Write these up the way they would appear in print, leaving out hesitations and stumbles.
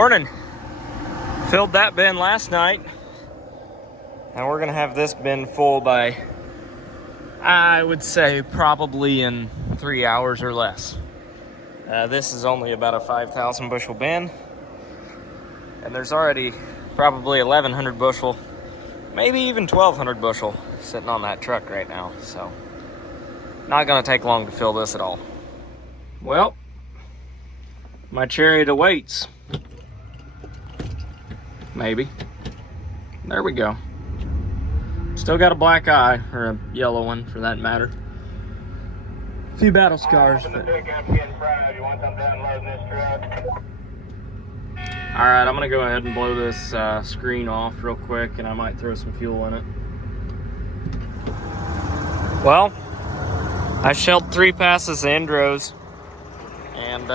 Morning. Filled that bin last night, and we're gonna have this bin full by, I would say, probably in 3 hours or less. This is only about a 5,000 bushel bin, and there's already probably 1,100 bushel, maybe even 1,200 bushel sitting on that truck right now. So not gonna take long to fill this at all. Well, my chariot awaits. Maybe. There we go. Still got a black eye, or a yellow one for that matter. A few battle scars. But... Alright, I'm gonna go ahead and blow this screen off real quick, and I might throw some fuel in it. Well, I shelled 3 passes of Endros, and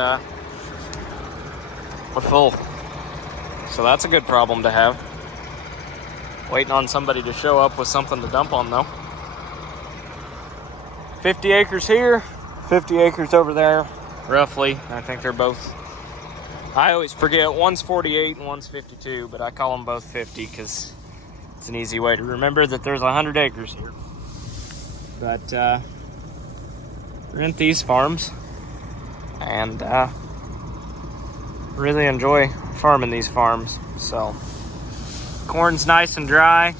we're full. So that's a good problem to have. Waiting on somebody to show up with something to dump on though. 50 acres here, 50 acres over there, roughly. I think they're both, I always forget, one's 48 and one's 52, but I call them both 50 because it's an easy way to remember that there's 100 acres here. But rent these farms and really enjoy farming these farms. So corn's nice and dry,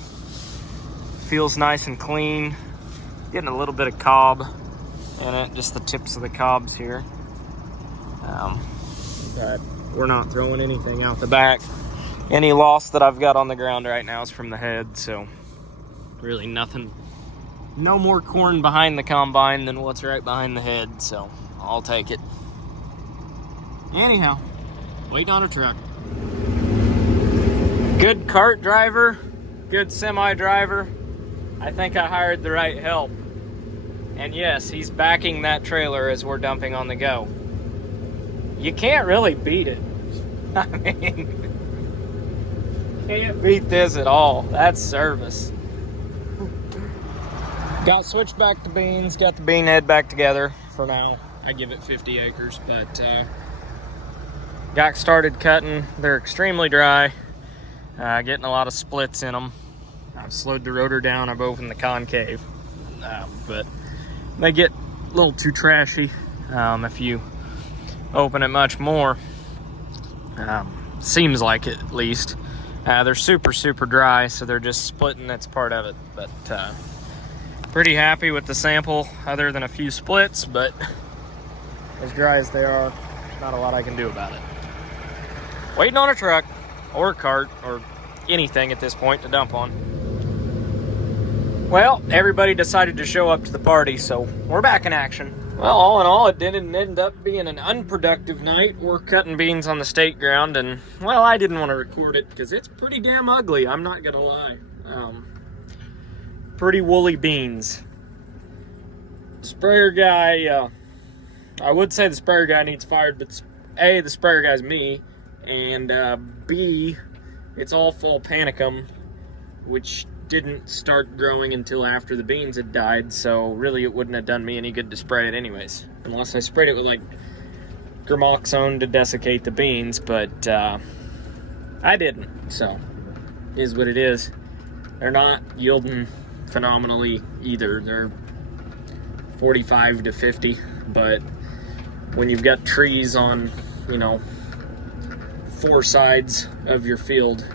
feels nice and clean, getting a little bit of cob in it, just the tips of the cobs here, but we're not throwing anything out the back. Any loss that I've got on the ground right now is from the head, so really nothing, no more corn behind the combine than what's right behind the head, so I'll take it. Anyhow, waiting on a truck. Good cart driver, good semi driver. I think I hired the right help. And yes, he's backing that trailer as we're dumping on the go. You can't really beat it. I mean, can't beat this at all. That's service. Got switched back to beans, got the bean head back together for now. I give it 50 acres, but got started cutting. They're extremely dry. Getting a lot of splits in them. I've slowed the rotor down. I've opened the concave, but they get a little too trashy if you open it much more. Seems like it, at least. They're super dry, so they're just splitting. That's part of it. But pretty happy with the sample, other than a few splits. But as dry as they are, not a lot I can do about it. Waiting on a truck or a cart or anything at this point to dump on. Well, everybody decided to show up to the party, so we're back in action. Well, all in all, it didn't end up being an unproductive night. We're cutting beans on the state ground, and, well, I didn't want to record it because it's pretty damn ugly, I'm not gonna lie. Pretty woolly beans. Sprayer guy, I would say the sprayer guy needs fired, but A, the sprayer guy's me, and B, it's all fall panicum, which didn't start growing until after the beans had died, so really it wouldn't have done me any good to spray it anyways, unless I sprayed it with like gramoxone to desiccate the beans, but I didn't, so it is what it is. They're not yielding phenomenally either. They're 45 to 50, but when you've got trees on, you know, 4 sides of your field,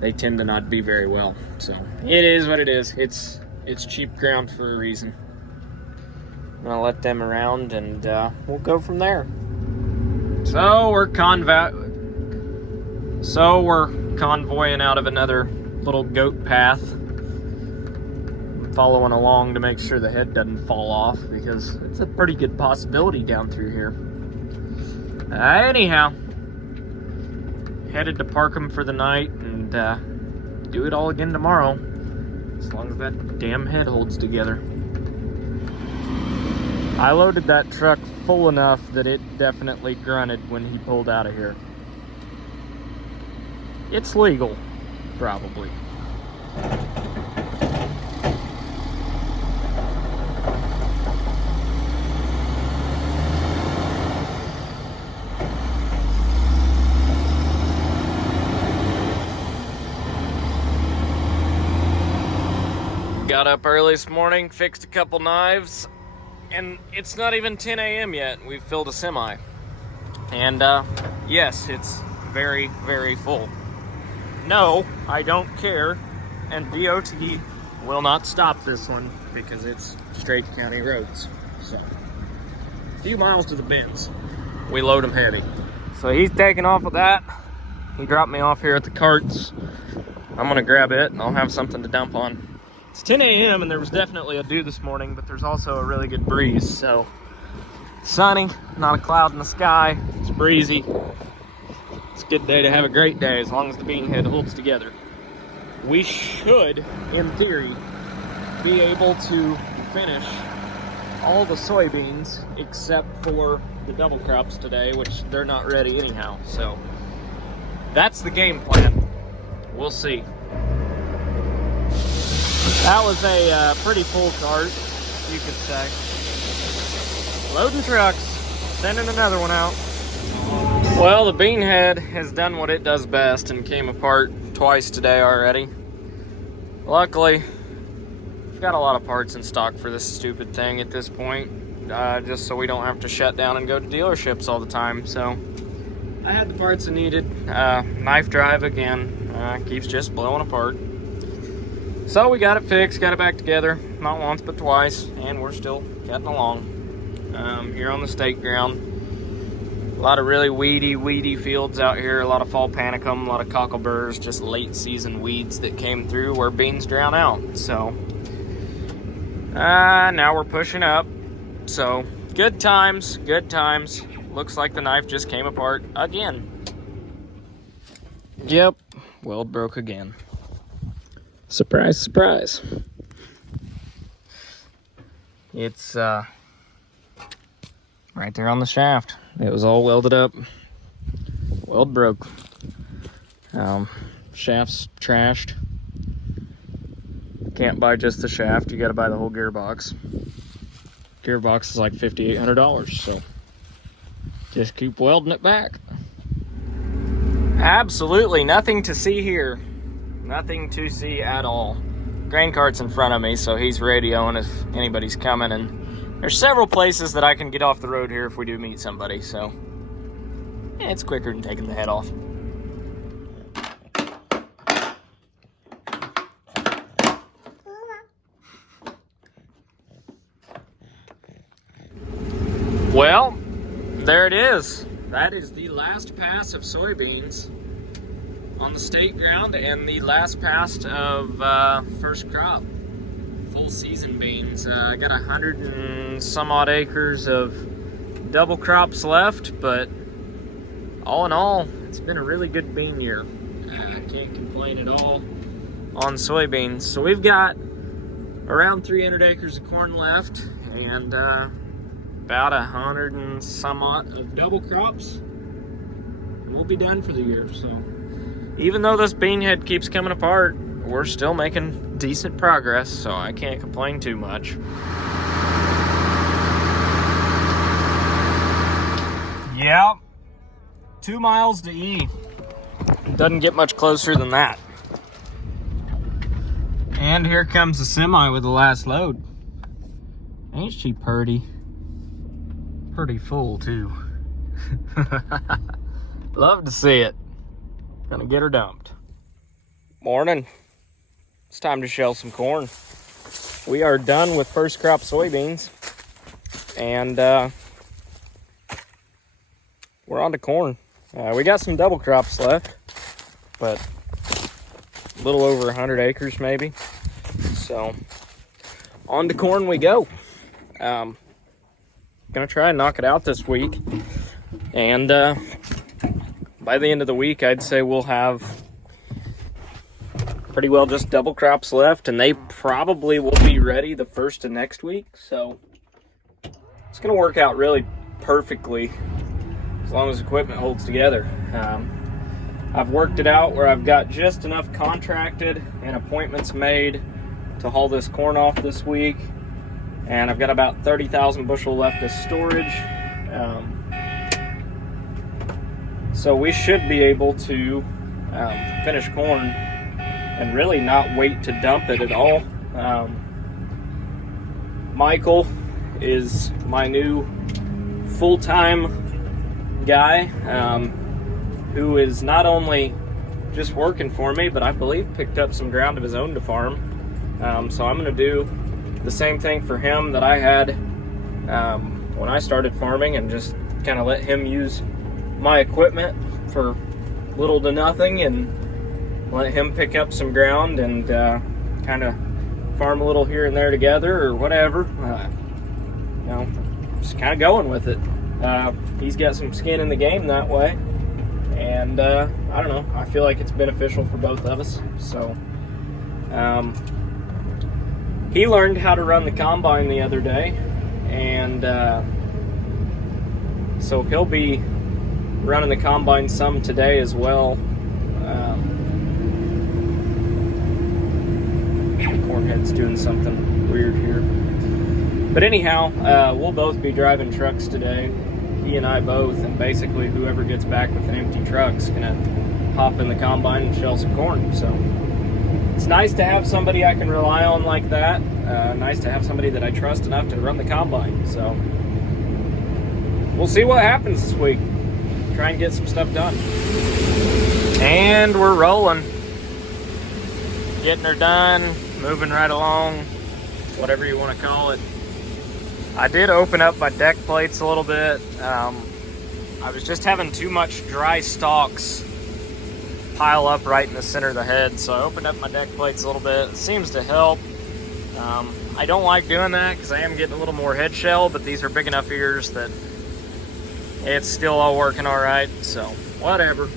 they tend to not be very well. So it is what it is. It's cheap ground for a reason. I'm gonna let them around, and we'll go from there. So we're convoying out of another little goat path. I'm following along to make sure the head doesn't fall off, because it's a pretty good possibility down through here. Anyhow, headed to park them for the night and do it all again tomorrow, as long as that damn head holds together. I loaded that truck full enough that it definitely grunted when he pulled out of here. It's legal, probably. Got up early this morning, fixed a couple knives, and it's not even 10 a.m. yet. We've filled a semi. And yes, it's very, very full. No, I don't care, and DOT will not stop this one because it's straight county roads. So, a few miles to the bins. We load them heavy. So he's taking off with that. He dropped me off here at the carts. I'm gonna grab it and I'll have something to dump on. It's 10 a.m. and there was definitely a dew this morning, but there's also a really good breeze. So sunny, not a cloud in the sky, it's breezy. It's a good day to have a great day as long as the bean head holds together. We should, in theory, be able to finish all the soybeans except for the double crops today, which they're not ready anyhow. So that's the game plan. We'll see. That was a pretty full cart, you could say. Loading trucks, sending another one out. Well, the bean head has done what it does best and came apart twice today already. Luckily, we've got a lot of parts in stock for this stupid thing at this point, just so we don't have to shut down and go to dealerships all the time. So I had the parts I needed. Knife drive again, keeps just blowing apart. So we got it fixed, got it back together, not once but twice, and we're still getting along. Here on the state ground, a lot of really weedy fields out here, a lot of fall panicum, a lot of cockleburs, just late season weeds that came through where beans drown out. So now we're pushing up. So good times. Looks like the knife just came apart again. Yep, weld broke again. Surprise, surprise. It's right there on the shaft. It was all welded up. Weld broke. Shaft's trashed. Can't buy just the shaft, you gotta buy the whole gearbox. Gearbox is like $5,800, so just keep welding it back. Absolutely nothing to see here. Nothing to see at all. Grain cart's in front of me, so he's radioing if anybody's coming, and there's several places that I can get off the road here if we do meet somebody, so yeah, it's quicker than taking the head off. Well, there it is. That is the last pass of soybeans on the state ground and the last pass of first crop, full season beans. I got 100 and some odd acres of double crops left, but all in all, it's been a really good bean year. I can't complain at all on soybeans. So we've got around 300 acres of corn left and about 100 and some odd of double crops, and we'll be done for the year. So even though this bean head keeps coming apart, we're still making decent progress, so I can't complain too much. Yep, 2 miles to E. Doesn't get much closer than that. And here comes the semi with the last load. Ain't she purty? Pretty full too. Love to see it. Gonna get her dumped. Morning. It's time to shell some corn. We are done with first crop soybeans, and we're on to corn. We got some double crops left, but a little over 100 acres maybe. So on to corn we go. Gonna try and knock it out this week, and by the end of the week I'd say we'll have pretty well just double crops left, and they probably will be ready the first of next week. So it's gonna work out really perfectly as long as equipment holds together. I've worked it out where I've got just enough contracted and appointments made to haul this corn off this week, and I've got about 30,000 bushel left of storage. So we should be able to finish corn and really not wait to dump it at all Michael is my new full-time guy, who is not only just working for me, but I believe picked up some ground of his own to farm. So I'm going to do the same thing for him that I had when I started farming, and just kind of let him use my equipment for little to nothing, and let him pick up some ground and kind of farm a little here and there together, or whatever. You know, just kind of going with it. He's got some skin in the game that way, and I don't know, I feel like it's beneficial for both of us. So he learned how to run the combine the other day, and so he'll be running the combine some today as well. Cornhead's doing something weird here. But anyhow, we'll both be driving trucks today. He and I both, and basically whoever gets back with an empty truck's gonna hop in the combine and shell some corn. So it's nice to have somebody I can rely on like that. Nice to have somebody that I trust enough to run the combine. So we'll see what happens this week. Try and get some stuff done. And we're rolling. Getting her done, moving right along, whatever you want to call it. I did open up my deck plates a little bit. I was just having too much dry stalks pile up right in the center of the head, so I opened up my deck plates a little bit. It seems to help. I don't like doing that because I am getting a little more head shell, but these are big enough ears that it's still all working all right, so whatever.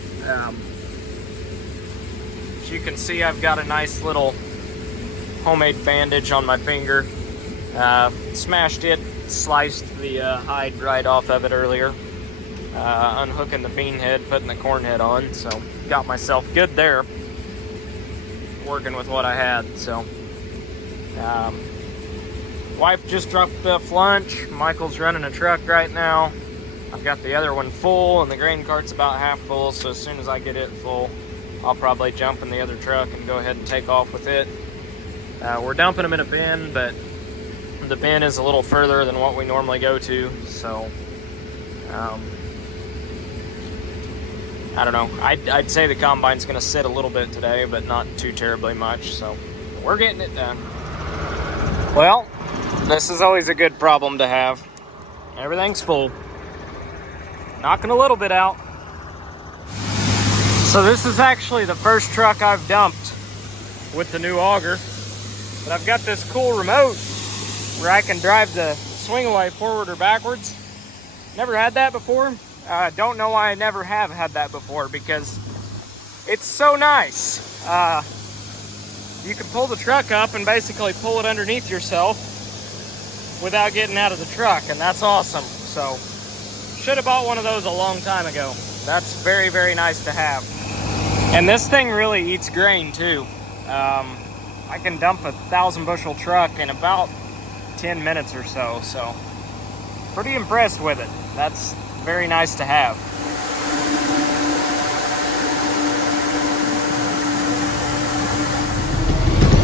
As you can see, I've got a nice little homemade bandage on my finger. Smashed it, sliced the hide right off of it earlier, unhooking the bean head, putting the corn head on, so got myself good there, working with what I had. So wife just dropped off lunch. Michael's running a truck right now. I've got the other one full, and the grain cart's about half full, so as soon as I get it full, I'll probably jump in the other truck and go ahead and take off with it. We're dumping them in a bin, but the bin is a little further than what we normally go to, so I don't know. I'd say the combine's going to sit a little bit today, but not too terribly much, so we're getting it done. Well, this is always a good problem to have. Everything's full. Knocking a little bit out. So this is actually the first truck I've dumped with the new auger, but I've got this cool remote where I can drive the swing away forward or backwards. Never had that before. Don't know why I never have had that before, because it's so nice. You can pull the truck up and basically pull it underneath yourself without getting out of the truck, and that's awesome. So should have bought one of those a long time ago. That's very, very nice to have. And this thing really eats grain too. I can dump a 1,000 bushel truck in about 10 minutes or so, so pretty impressed with it. That's very nice to have.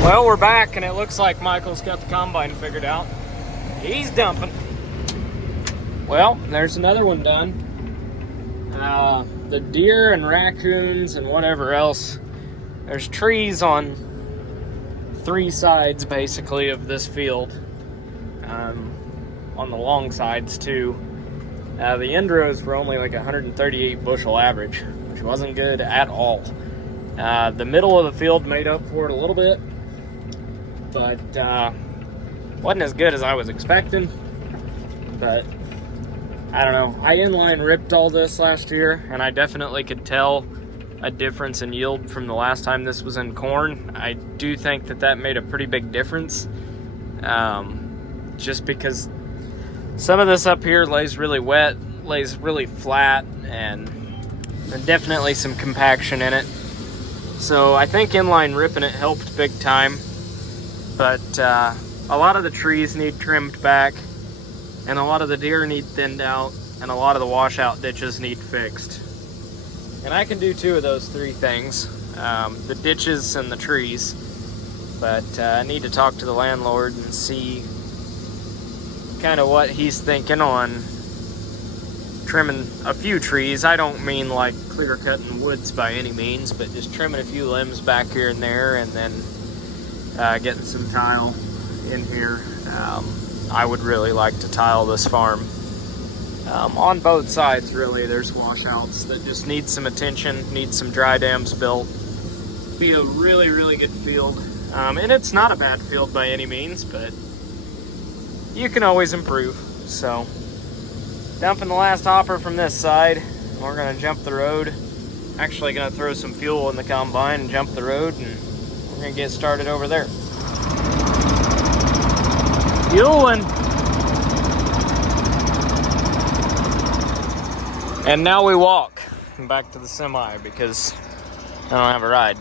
Well, we're back, and it looks like Michael's got the combine figured out. He's dumping. Well, there's another one done. The deer and raccoons and whatever else, there's trees on 3 sides basically of this field, on the long sides too. The end rows were only like 138 bushel average, which wasn't good at all. The middle of the field made up for it a little bit, but wasn't as good as I was expecting. But I don't know. I inline ripped all this last year, and I definitely could tell a difference in yield from the last time this was in corn. I do think that made a pretty big difference, just because some of this up here lays really wet, lays really flat, and there's definitely some compaction in it. So I think inline ripping it helped big time, but a lot of the trees need trimmed back, and a lot of the deer need thinned out, and a lot of the washout ditches need fixed. And I can do 2 of those 3 things, the ditches and the trees. But I need to talk to the landlord and see kind of what he's thinking on trimming a few trees. I don't mean like clear cutting woods by any means, but just trimming a few limbs back here and there, and then getting some tile in here. I would really like to tile this farm. On both sides, really. There's washouts that just need some attention, need some dry dams built. Be a really, really good field. And it's not a bad field by any means, but you can always improve. So, dumping the last hopper from this side. We're gonna jump the road. Actually gonna throw some fuel in the combine and jump the road, and we're gonna get started over there. Fueling. And now we walk back to the semi because I don't have a ride.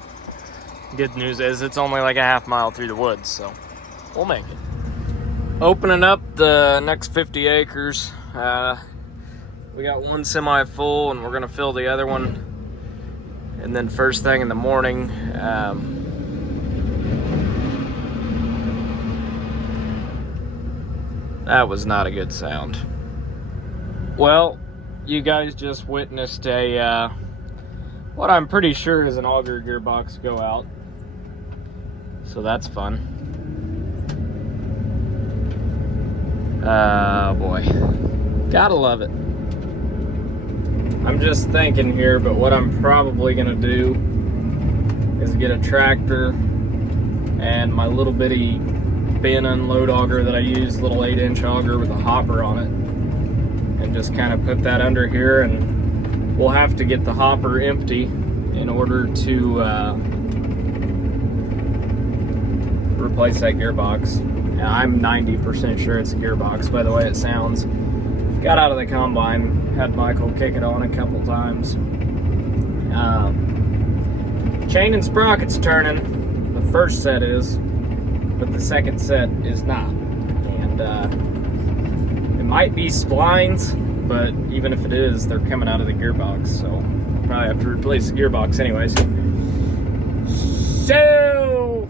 Good news is it's only like a half mile through the woods, so we'll make it. Opening up the next 50 acres. We got one semi full and we're gonna fill the other one. And then first thing in the morning, that was not a good sound. Well, you guys just witnessed a, what I'm pretty sure is an auger gearbox go out. So that's fun. Boy. Gotta love it. I'm just thinking here, but what I'm probably gonna do is get a tractor and my little bitty bin unload auger that I use, little 8-inch auger with a hopper on it, and just kind of put that under here, and we'll have to get the hopper empty in order to replace that gearbox. I'm 90% sure it's a gearbox by the way it sounds. Got out of the combine, had Michael kick it on a couple times. Chain and sprocket's turning. The first set is, but the second set is not. And it might be splines, but even if it is, they're coming out of the gearbox, so I'll probably have to replace the gearbox anyways. So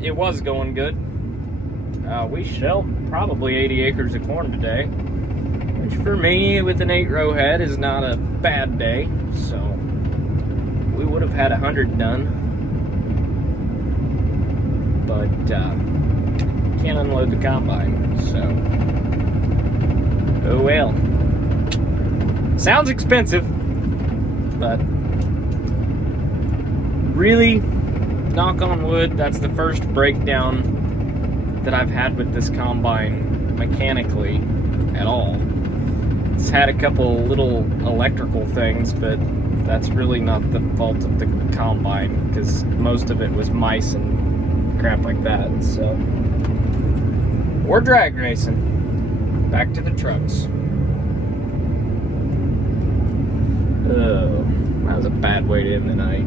it was going good. We shelled probably 80 acres of corn today, which for me with an 8-row head is not a bad day. So we would have had 100 done, but can't unload the combine, so oh well. Sounds expensive, but really, knock on wood, that's the first breakdown that I've had with this combine mechanically at all. It's had a couple little electrical things, but that's really not the fault of the combine because most of it was mice and crap like that. So we're drag racing back to the trucks. Oh, that was a bad way to end the night.